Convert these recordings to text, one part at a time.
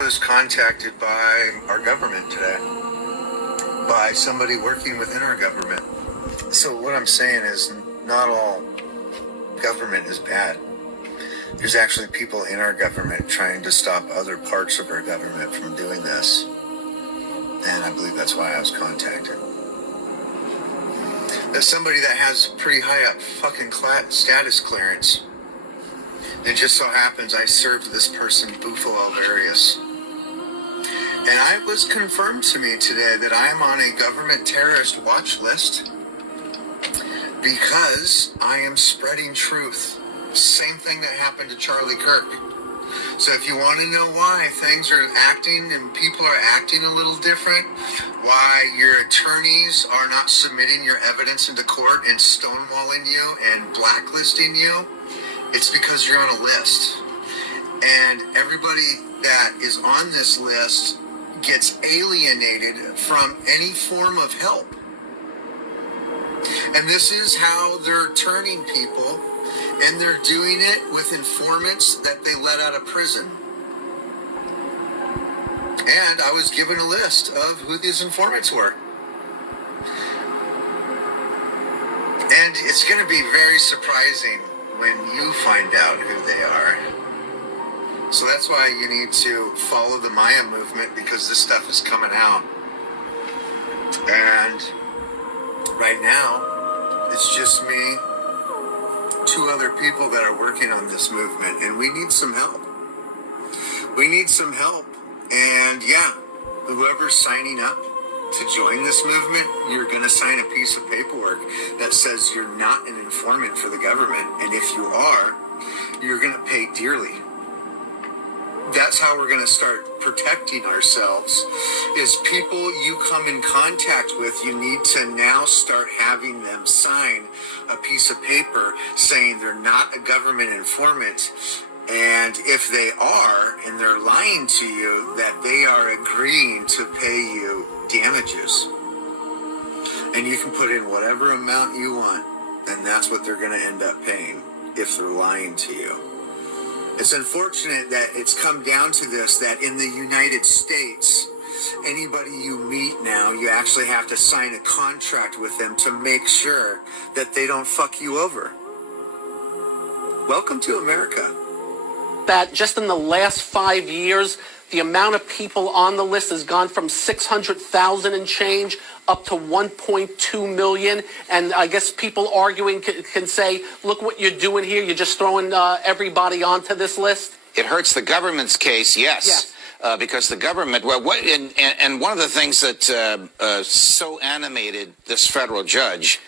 I was contacted by our government today, by somebody working within our government. So what I'm saying is not all government is bad. There's actually people in our government trying to stop other parts of our government from doing this. And I believe that's why I was contacted. As somebody that has pretty high up fucking status clearance, it just so happens I served this person, Bufo Alvarius. And it was confirmed to me today that I am on a government terrorist watch list because I am spreading truth. Same thing that happened to Charlie Kirk. So if you want to know why things are acting and people are acting a little different, why your attorneys are not submitting your evidence into court and stonewalling you and blacklisting you, it's because you're on a list. And everybody that is on this list gets alienated from any form of help. And this is how they're turning people, and they're doing it with informants that they let out of prison. And I was given a list of who these informants were. And it's going to be very surprising when you find out who they are. So that's why you need to follow the Maya movement, because this stuff is coming out. And right now, it's just me, two other people that are working on this movement, and we need some help. We need some help. And yeah, whoever's signing up to join this movement, you're going to sign a piece of paperwork that says you're not an informant for the government. And if you are, you're going to pay dearly. That's how we're going to start protecting ourselves, is people you come in contact with, you need to now start having them sign a piece of paper saying they're not a government informant. And if they are, and they're lying to you, that they are agreeing to pay you damages. And you can put in whatever amount you want, and that's what they're going to end up paying if they're lying to you. It's unfortunate that it's come down to this, that in the United States, anybody you meet now, you actually have to sign a contract with them to make sure that they don't fuck you over. Welcome to America. That just in the last 5 years, the amount of people on the list has gone from 600,000 and change up to 1.2 million. And I guess people arguing can say, look what you're doing here. You're just throwing everybody onto this list. It hurts the government's case, yes. Because the government, and one of the things that so animated this federal judge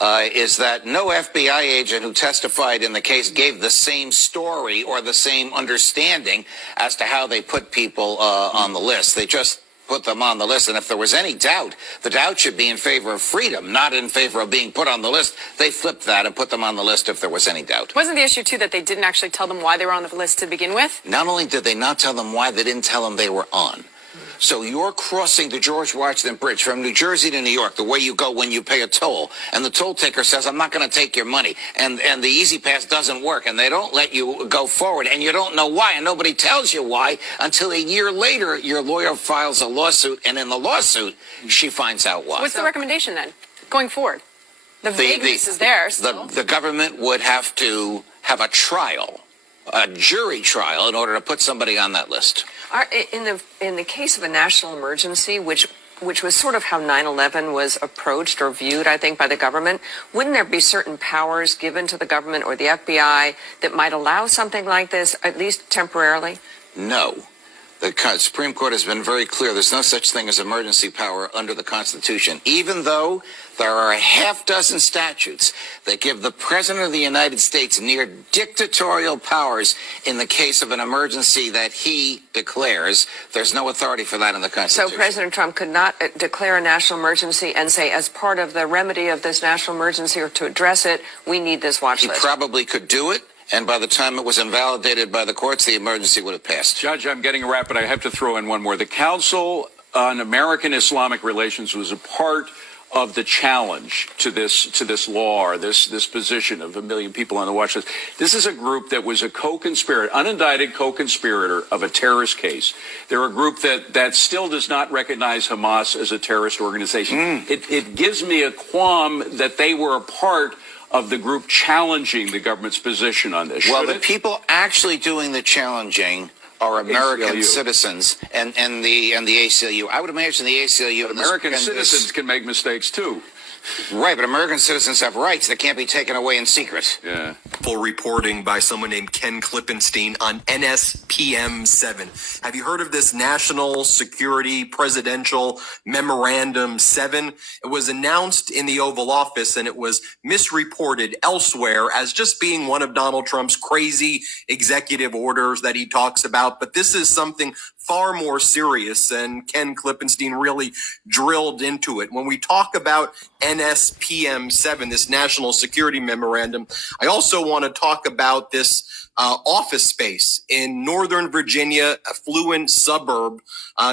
is that no FBI agent who testified in the case gave the same story or the same understanding as to how they put people on the list. They just put them on the list. And if there was any doubt, the doubt should be in favor of freedom, not in favor of being put on the list. They flipped that and put them on the list if there was any doubt. Wasn't the issue, too, that they didn't actually tell them why they were on the list to begin with? Not only did they not tell them why, they didn't tell them they were on. So you're crossing the George Washington Bridge from New Jersey to New York, the way you go when you pay a toll. And the toll taker says, I'm not going to take your money. And the Easy Pass doesn't work. And they don't let you go forward. And you don't know why. And nobody tells you why until a year later, your lawyer files a lawsuit. And in the lawsuit, she finds out why. What's the recommendation then, going forward? The vagueness is there still. The government would have to have a trial, a jury trial, in order to put somebody on that list. In the case of a national emergency, which was sort of how 9/11 was approached or viewed, I think, by the government, wouldn't there be certain powers given to the government or the FBI that might allow something like this, at least temporarily? No. The Supreme Court has been very clear. There's no such thing as emergency power under the Constitution, even though there are a half dozen statutes that give the President of the United States near dictatorial powers in the case of an emergency that he declares. There's no authority for that in the Constitution. So President Trump could not declare a national emergency and say, as part of the remedy of this national emergency or to address it, we need this watch list. He probably could do it. And by the time it was invalidated by the courts, the emergency would have passed. Judge, I'm getting a wrap, but I have to throw in one more. The Council on American Islamic Relations was a part of the challenge to this law, or this position of 1 million people on the watch list. This is a group that was a co-conspirator, unindicted co-conspirator of a terrorist case. They're a group that still does not recognize Hamas as a terrorist organization. It gives me a qualm that they were a part of the group challenging the government's position on this. Well, Should the it? people actually doing the challenging are American ACLU. citizens and the ACLU. I would imagine the ACLU. But American citizens can make mistakes too. Right, but American citizens have rights that can't be taken away in secret. Yeah. Full reporting by someone named Ken Klippenstein on NSPM 7. Have you heard of this National Security Presidential Memorandum 7? It was announced in the Oval Office and it was misreported elsewhere as just being one of Donald Trump's crazy executive orders that he talks about. But this is something far more serious, and Ken Klippenstein really drilled into it. When we talk about NSPM 7, this National Security Memorandum, I also want to talk about this office space in Northern Virginia, affluent suburb,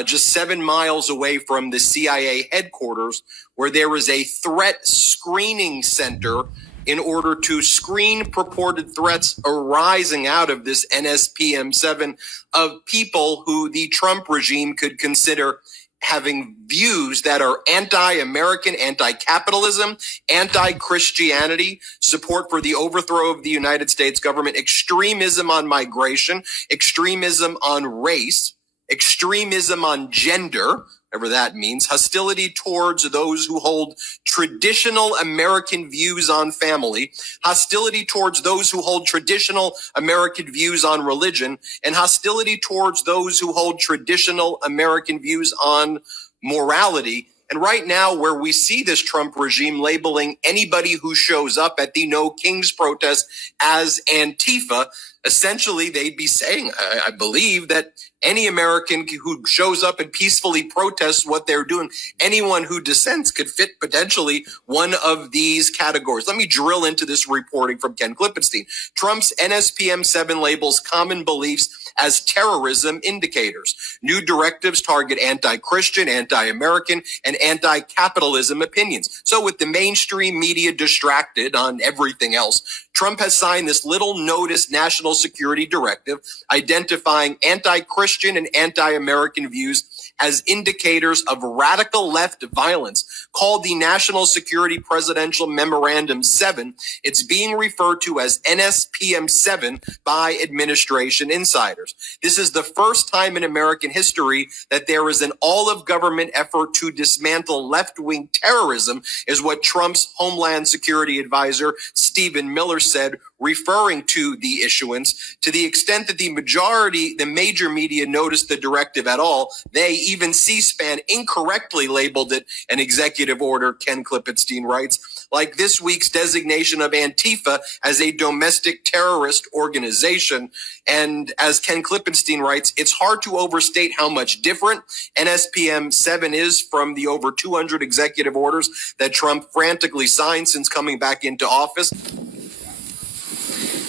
just 7 miles away from the CIA headquarters, where there is a threat screening center in order to screen purported threats arising out of this NSPM 7 of people who the Trump regime could consider having views that are anti-American, anti-capitalism, anti-Christianity, support for the overthrow of the United States government, extremism on migration, extremism on race, extremism on gender, whatever that means, hostility towards those who hold traditional American views on family, hostility towards those who hold traditional American views on religion, and hostility towards those who hold traditional American views on morality. And right now, where we see this Trump regime labeling anybody who shows up at the No Kings protest as Antifa, essentially they'd be saying, I believe, that any American who shows up and peacefully protests what they're doing, anyone who dissents could fit potentially one of these categories. Let me drill into this reporting from Ken Klippenstein. Trump's NSPM 7 labels common beliefs as terrorism indicators. New directives target anti-Christian, anti-American, and anti-capitalism opinions. So with the mainstream media distracted on everything else, Trump has signed this little notice national security directive identifying anti-Christian and anti-American views as indicators of radical left violence, called the National Security Presidential Memorandum 7. It's being referred to as NSPM 7 by administration insiders. This is the first time in American history that there is an all-of-government effort to dismantle left-wing terrorism, is what Trump's Homeland Security advisor, Stephen Miller, said, referring to the issuance. To the extent that the major media noticed the directive at all, they, even C-SPAN, incorrectly labeled it an executive order, Ken Klippenstein writes, like this week's designation of Antifa as a domestic terrorist organization. And as Ken Klippenstein writes, it's hard to overstate how much different NSPM 7 is from the over 200 executive orders that Trump frantically signed since coming back into office.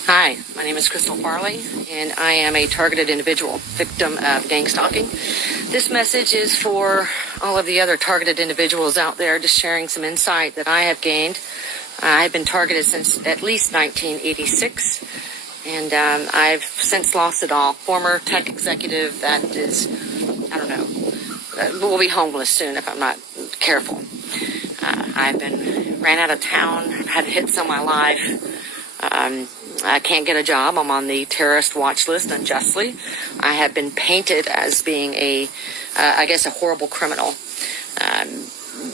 Hi, my name is Crystal Farley, and I am a targeted individual, victim of gang stalking. This message is for all of the other targeted individuals out there, just sharing some insight that I have gained. I've been targeted since at least 1986, and I've since lost it all. Former tech executive that is, I don't know, will be homeless soon if I'm not careful. I've been ran out of town, had hits on my life. I can't get a job. I'm on the terrorist watch list unjustly. I have been painted as being a horrible criminal.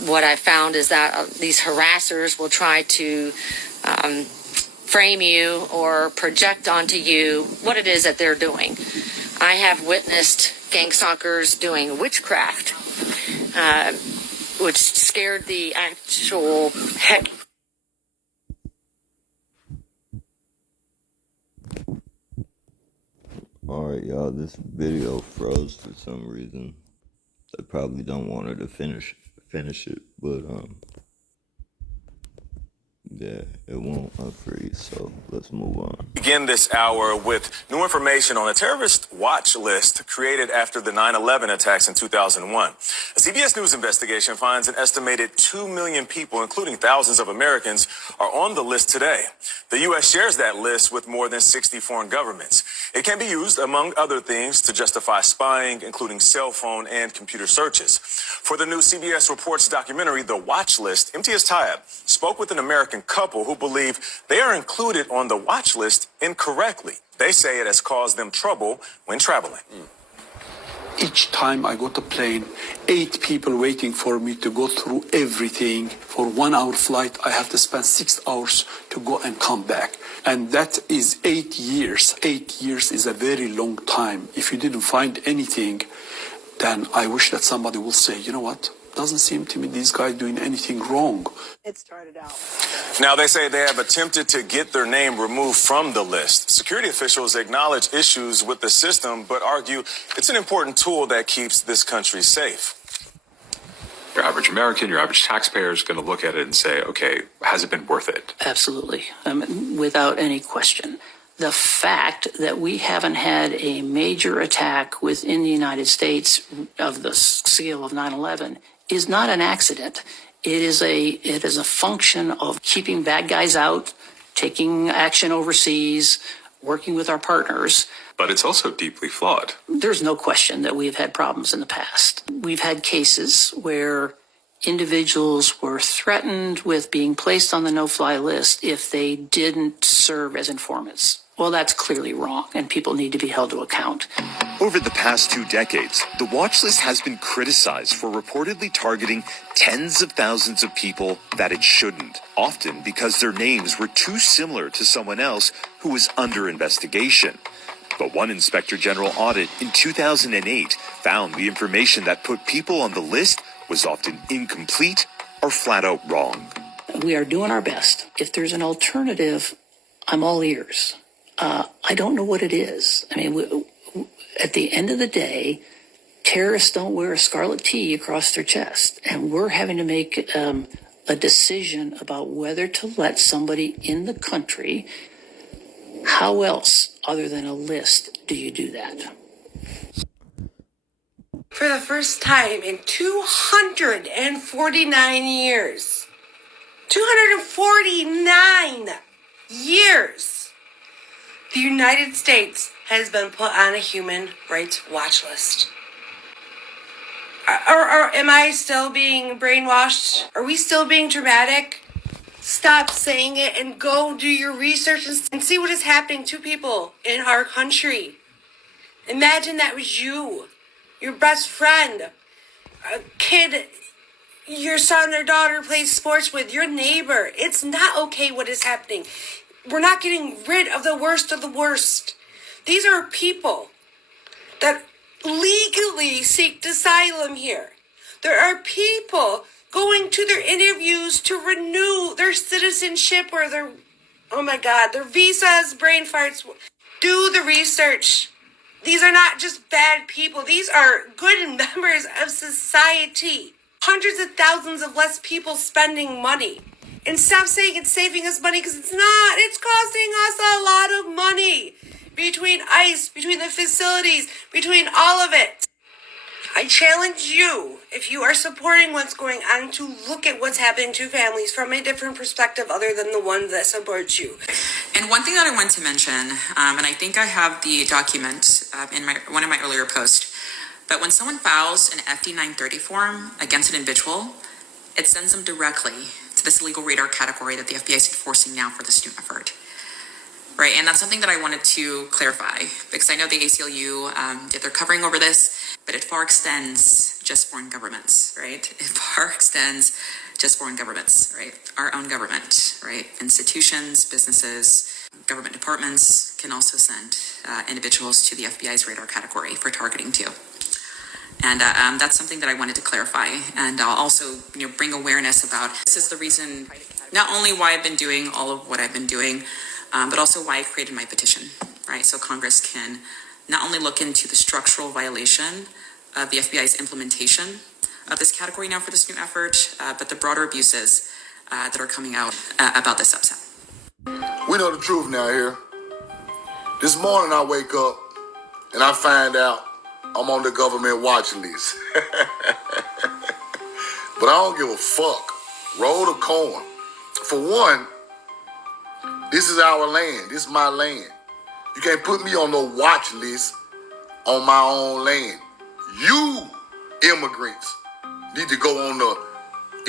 What I found is that these harassers will try to frame you or project onto you what it is that they're doing. I have witnessed gang stalkers doing witchcraft, which scared the actual heck. Alright, y'all, this video froze for some reason. I probably don't want her to finish it, but Yeah, it won't unfreeze, so let's move on. Begin this hour with new information on a terrorist watch list created after the 9/11 attacks in 2001. A CBS News investigation finds an estimated 2 million people, including thousands of Americans, are on the list today. The U.S. shares that list with more than 60 foreign governments. It can be used, among other things, to justify spying, including cell phone and computer searches. For the new CBS Reports documentary, The Watch List, Imtiaz Tyab spoke with an American couple who believe they are included on the watch list incorrectly. They say it has caused them trouble when traveling. Each time I got a plane, 8 people waiting for me to go through everything. For 1 hour flight, I have to spend 6 hours to go and come back. And that is 8 years. 8 years is a very long time. If you didn't find anything, then I wish that somebody will say, you know what? Doesn't seem to me these guys doing anything wrong. It started out. Now, they say they have attempted to get their name removed from the list. Security officials acknowledge issues with the system, but argue it's an important tool that keeps this country safe. Your average American, your average taxpayer is going to look at it and say, okay, has it been worth it? Absolutely. Without any question. The fact that we haven't had a major attack within the United States of the scale of 9/11 is not an accident. It is a function of keeping bad guys out, taking action overseas, working with our partners. But it's also deeply flawed. There's no question that we've had problems in the past. We've had cases where individuals were threatened with being placed on the no-fly list if they didn't serve as informants. Well, that's clearly wrong, and people need to be held to account. Over the past 2 decades, the watch list has been criticized for reportedly targeting tens of thousands of people that it shouldn't, often because their names were too similar to someone else who was under investigation. But one Inspector General audit in 2008 found the information that put people on the list was often incomplete or flat out wrong. We are doing our best. If there's an alternative, I'm all ears. I don't know what it is. I mean, at the end of the day, terrorists don't wear a scarlet T across their chest, and we're having to make a decision about whether to let somebody in the country. How else, other than a list, do you do that? For the first time in 249 years. 249 years. The United States has been put on a human rights watch list. Or am I still being brainwashed? Are we still being dramatic? Stop saying it and go do your research and see what is happening to people in our country. Imagine that was you, your best friend, a kid your son or daughter plays sports with, your neighbor. It's not okay what is happening. We're not getting rid of the worst of the worst. These are people that legally seek asylum here. There are people going to their interviews to renew their citizenship or their visas, brain farts. Do the research. These are not just bad people. These are good members of society. Hundreds of thousands of less people spending money. And stop saying it's saving us money, because it's not. It's costing us a lot of money. Between ICE, between the facilities, between all of it. I challenge you, if you are supporting what's going on, to look at what's happening to families from a different perspective other than the one that supports you. And one thing that I want to mention, and I think I have the document in one of my earlier posts, but when someone files an FD-930 form against an individual, it sends them directly to this illegal radar category that the FBI is enforcing now for the Snoop effort. Right, and that's something that I wanted to clarify, because I know the ACLU did their covering over this, but it far extends just foreign governments, right? It far extends just foreign governments, right? Our own government, right? Institutions, businesses, government departments can also send individuals to the FBI's radar category for targeting too. And that's something that I wanted to clarify, and I'll also bring awareness about. This is the reason, not only why I've been doing all of what I've been doing, but also why I created my petition, right? So Congress can not only look into the structural violation of the FBI's implementation of this category now for this new effort, but the broader abuses that are coming out about this subset. We know the truth now here. This morning I wake up and I find out I'm on the government watch list. But I don't give a fuck. Roll the coin. For one, this is our land. This is my land. You can't put me on no watch list on my own land. You immigrants need to go on the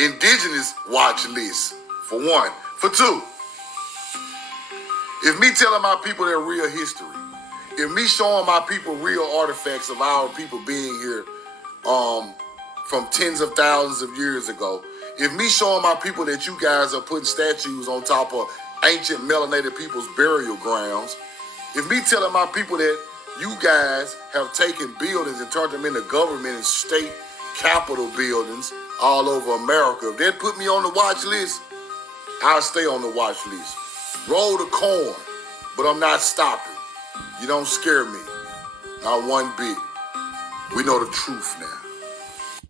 indigenous watch list, for one. For two, if me telling my people their real history, if me showing my people real artifacts of our people being here from tens of thousands of years ago, if me showing my people that you guys are putting statues on top of ancient melanated people's burial grounds, if me telling my people that you guys have taken buildings and turned them into government and state capitol buildings all over America, if they'd put me on the watch list, I'll stay on the watch list. Roll the coin, but I'm not stopping. You don't scare me. Not one bit. We know the truth now.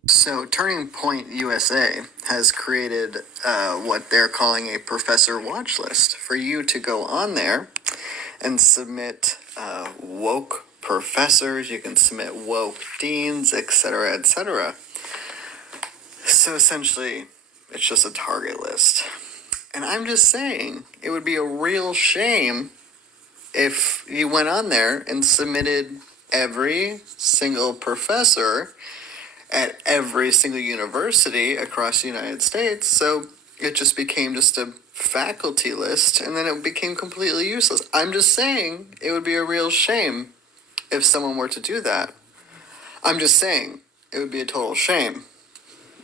So Turning Point USA has created what they're calling a professor watch list for you to go on there and submit woke professors. You can submit woke deans, etc., etc. So essentially, it's just a target list. And I'm just saying, it would be a real shame if you went on there and submitted every single professor at every single university across the United States. So it just became just a faculty list, and then it became completely useless. I'm just saying it would be a real shame if someone were to do that. I'm just saying it would be a total shame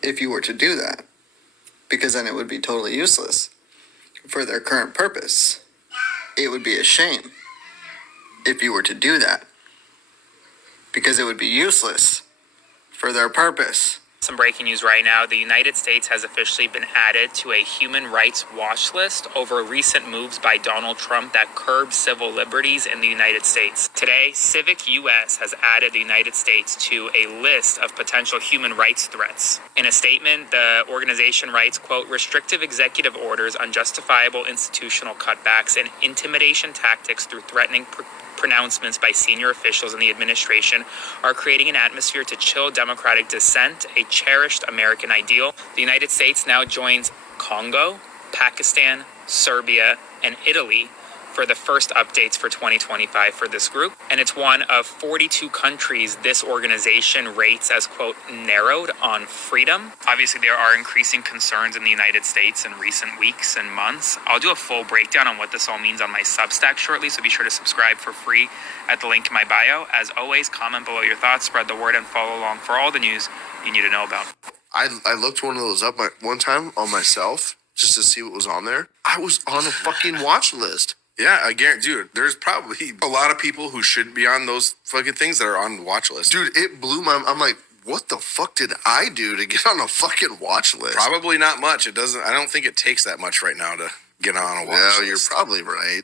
if you were to do that, because then it would be totally useless for their current purpose. It would be a shame if you were to do that, because it would be useless for their purpose. Some breaking news right now. The United States has officially been added to a human rights watch list over recent moves by Donald Trump that curb civil liberties in the United States. Today, Civic US has added the United States to a list of potential human rights threats. In a statement, the organization writes, quote, restrictive executive orders, unjustifiable institutional cutbacks, and intimidation tactics through threatening pronouncements by senior officials in the administration are creating an atmosphere to chill democratic dissent, a cherished American ideal. The United States now joins Congo, Pakistan, Serbia, and Italy for the first updates for 2025 for this group. And it's one of 42 countries this organization rates as, quote, narrowed on freedom. Obviously, there are increasing concerns in the United States in recent weeks and months. I'll do a full breakdown on what this all means on my Substack shortly, so be sure to subscribe for free at the link in my bio. As always, comment below your thoughts, spread the word, and follow along for all the news you need to know about. I looked one of those up one time on myself just to see what was on there. I was on a fucking watch list. Yeah, I guarantee, dude, there's probably a lot of people who shouldn't be on those fucking things that are on the watch list. Dude, it blew my... I'm like, what the fuck did I do to get on a fucking watch list? Probably not much. It doesn't... I don't think it takes that much right now to get on a watch list. No, you're probably right.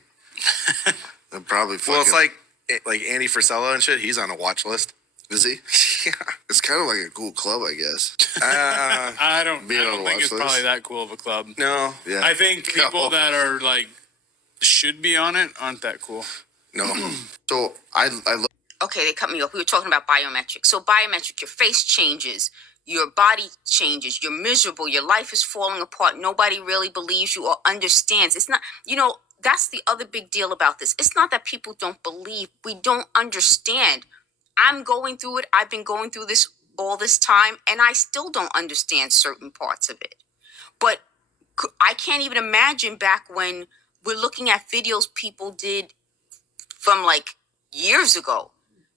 I'm probably fucking... Well, it's like Andy Frisella and shit. He's on a watch list. Is he? Yeah. It's kind of like a cool club, I guess. I don't think it's list. probably that cool of a club. No. Yeah. I think people that are like should be on it aren't that cool. No. So I look. Okay, they cut me off. We were talking about biometrics. So biometric, your face changes, your body changes, you're miserable, your life is falling apart. Nobody really believes you or understands. It's not, that's the other big deal about this. It's not that people don't believe. We don't understand. I'm going through it. I've been going through this all this time, and I still don't understand certain parts of it. But I can't even imagine back when we're looking at videos people did from like years ago,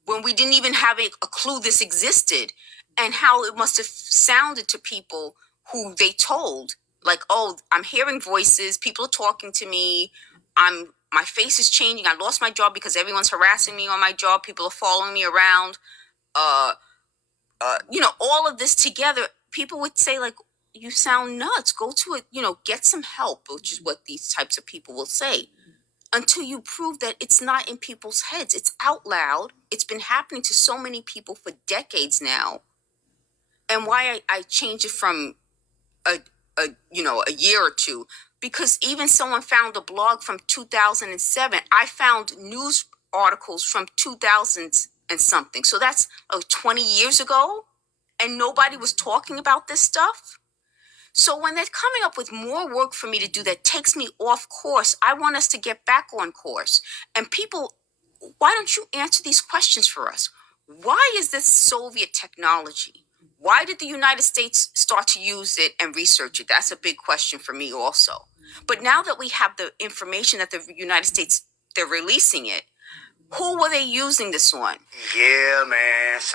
when we didn't even have a clue this existed, and how it must have sounded to people who they told, like, oh, I'm hearing voices, people are talking to me, my face is changing, I lost my job because everyone's harassing me on my job, people are following me around, all of this together, people would say, like, you sound nuts, go to it, get some help, which is what these types of people will say, until you prove that it's not in people's heads, it's out loud, it's been happening to so many people for decades now. And why I changed it from a a year or two, because even someone found a blog from 2007. I found news articles from 2000 and something. So that's 20 years ago, and nobody was talking about this stuff. So when they're coming up with more work for me to do that takes me off course, I want us to get back on course. And people, why don't you answer these questions for us? Why is this Soviet technology? Why did the United States start to use it and research it? That's a big question for me also. But now that we have the information that the United States, they're releasing it, who were they using this on? Yeah, man.